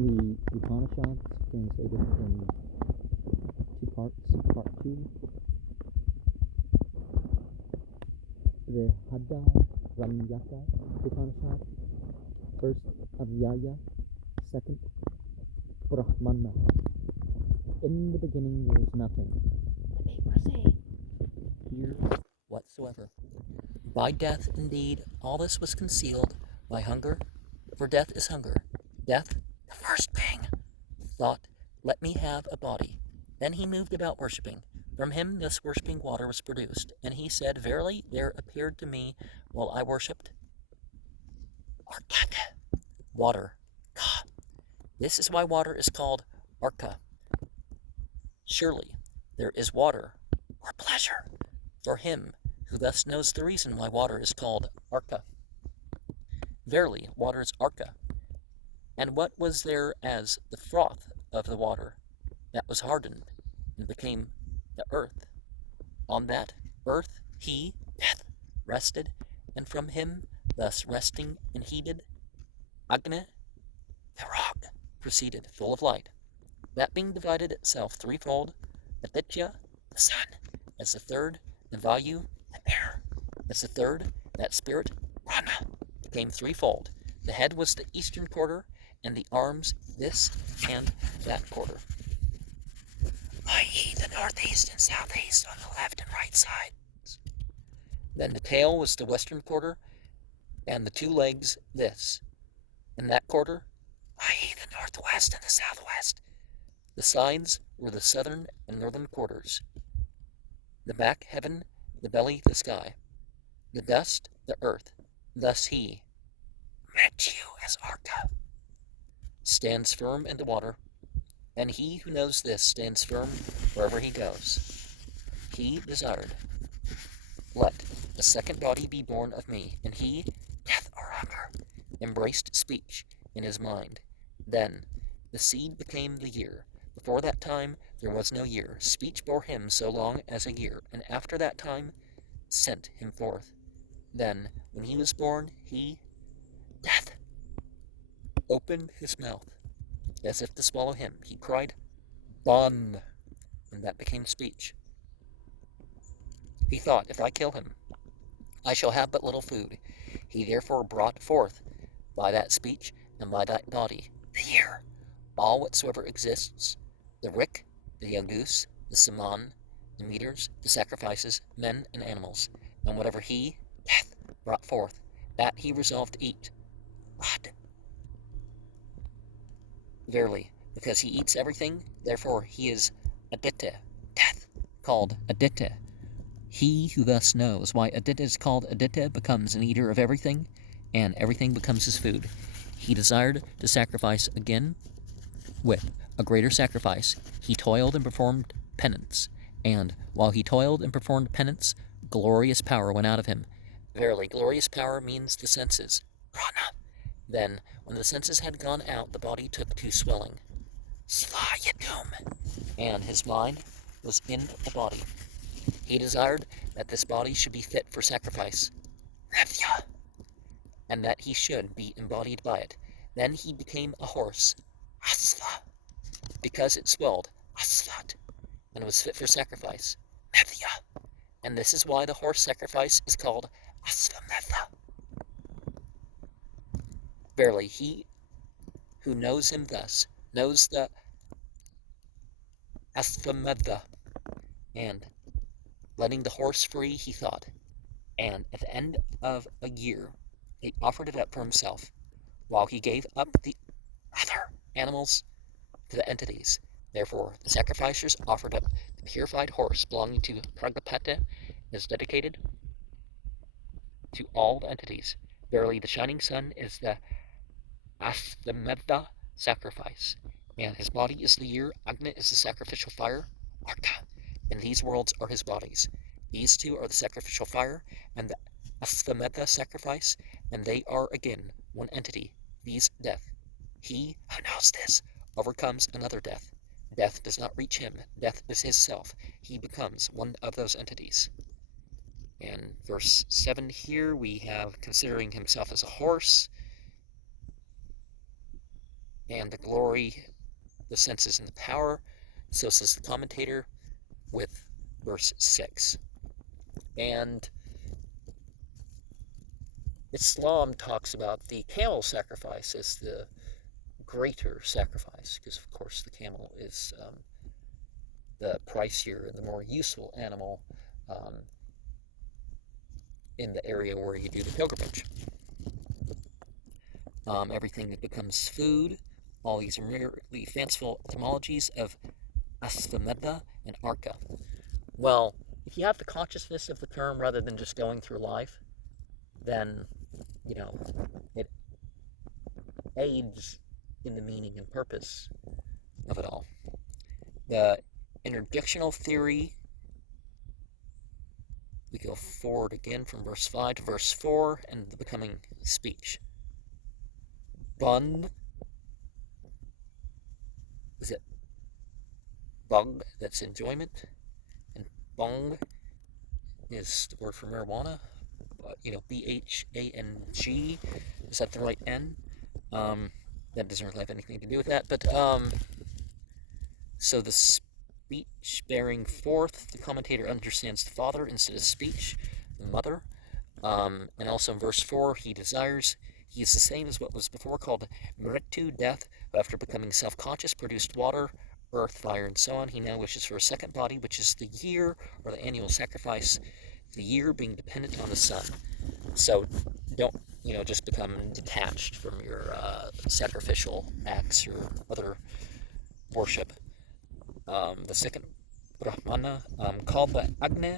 The Upanishads, translated in two parts. Part 2, Brihadaranyaka Upanishad, first Avyaya, second Brahmana. In the beginning there was nothing. The papers say, here whatsoever. By death, indeed, all this was concealed. By hunger, for death is hunger. Death, the first pang, thought, let me have a body. Then he moved about worshipping. From him this worshipping water was produced. And he said, verily, there appeared to me while I worshipped Arka, water. God. This is why water is called Arka. Surely there is water, or pleasure, for him who thus knows the reason why water is called Arka. Verily, water is Arka. And what was there as the froth of the water that was hardened and became the earth? On that earth he, death, rested, and from him, thus resting and heated, Agni, the rock, proceeded, full of light. That being divided itself threefold, Aditya, the sun, as the third, the Vayu, the air, as the third, that spirit, Prana, became threefold. The head was the eastern quarter, and the arms this and that quarter, i.e. the northeast and southeast on the left and right sides. Then the tail was the western quarter, and the two legs this, and that quarter, i.e. the northwest and the southwest. The sides were the southern and northern quarters. The back heaven, the belly the sky, the dust the earth. Thus he, Matthew as Arka, stands firm in the water, and he who knows this stands firm wherever he goes. He desired, let the second body be born of me, and he, death or hunger, embraced speech in his mind. Then the seed became the year. Before that time there was no year. Speech bore him so long as a year, and after that time sent him forth. Then, when he was born, he, death, opened his mouth, as if to swallow him. He cried, Bon, and that became speech. He thought, if I kill him, I shall have but little food. He therefore brought forth, by that speech and by that body, the year, all whatsoever exists, the rick, the young goose, the saman, the meters, the sacrifices, men and animals, and whatever he, death, brought forth, that he resolved to eat. What? Verily, because he eats everything, therefore he is Aditya, death, called Aditya. He who thus knows why Aditya is called Aditya becomes an eater of everything, and everything becomes his food. He desired to sacrifice again with a greater sacrifice. He toiled and performed penance, and while he toiled and performed penance, glorious power went out of him. Verily, glorious power means the senses, prana. Then, when the senses had gone out, the body took to swelling, slayatum, and his mind was in the body. He desired that this body should be fit for sacrifice, revya, and that he should be embodied by it. Then he became a horse, asva, because it swelled, asvat, and was fit for sacrifice, mevya. And this is why the horse sacrifice is called asvamedha. Verily, he who knows him thus knows the asvamedha, and letting the horse free, he thought, and at the end of a year he offered it up for himself, while he gave up the other animals to the entities. Therefore, the sacrificers offered up the purified horse belonging to Pragapata is dedicated to all the entities. Verily, the shining sun is the Astamedha sacrifice, and his body is the year. Agni is the sacrificial fire, Arka, and these worlds are his bodies. These two are the sacrificial fire and the Astamedha sacrifice, and they are again one entity, viz. Death. He who knows this overcomes another death. Death does not reach him. Death is his self. He becomes one of those entities. And verse 7 here, we have considering himself as a horse. and the glory, the senses, and the power. So says the commentator with verse 6. And Islam talks about the camel sacrifice as the greater sacrifice, because of course the camel is the pricier and the more useful animal in the area where you do the pilgrimage. Everything that becomes food, all these are merely fanciful etymologies of Asvamedha and Arka. Well, if you have the consciousness of the term rather than just going through life, then, it aids in the meaning and purpose of it all. The interdictional theory, we go forward again from verse 5 to verse 4, and the becoming speech. Bun, is it bung, that's enjoyment, and bong is the word for marijuana, B-H-A-N-G, is that the right N? That doesn't really have anything to do with that, but, so the speech bearing forth, the commentator understands the father instead of speech, the mother, and also in verse 4, he desires, he is the same as what was before called Mritu, death, who after becoming self-conscious produced water, earth, fire, and so on. He now wishes for a second body, which is the year, or the annual sacrifice, the year being dependent on the sun. So don't, just become detached from your sacrificial acts or other worship. The second Brahmana, called the Agni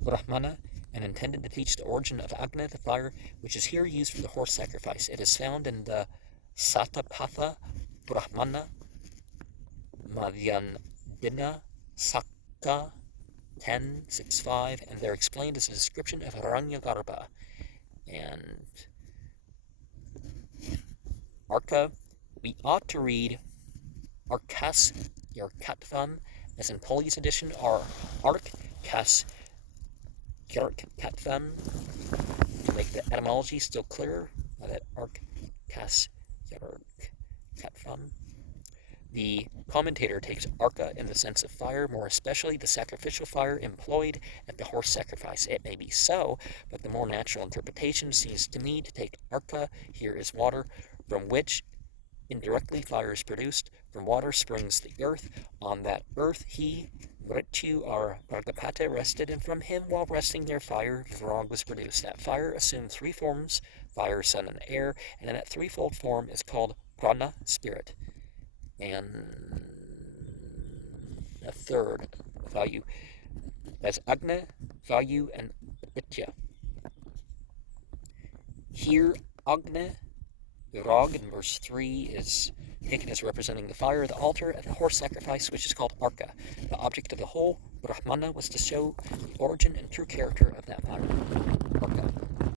Brahmana, and intended to teach the origin of Agni, the fire, which is here used for the horse sacrifice. It is found in the Satapatha Brahmana, Madhyandina Sakka 10.6.5, and they're explained as a description of Hiranyagarbha. And Arka, we ought to read Arkas Yarkatvam, as in Poli's edition, or Arkas Yarkatvam, to make the etymology still clearer, that Arkas Yarkatvam. The commentator takes arka in the sense of fire, more especially the sacrificial fire employed at the horse sacrifice. It may be so, but the more natural interpretation seems to me to take arka here as water, from which indirectly fire is produced. From water springs the earth. On that earth he, Mritu, or Bhargapata, rested, and from him, while resting there, fire, Vrag, was produced. That fire assumed three forms, fire, sun, and air, and in that threefold form is called prana, spirit. And a third value as Agni, value, and Vitya. Here, Agni, Virag, in verse 3, is taken as representing the fire of the altar at the horse sacrifice, which is called Arka. The object of the whole Brahmana was to show the origin and true character of that fire, Arka.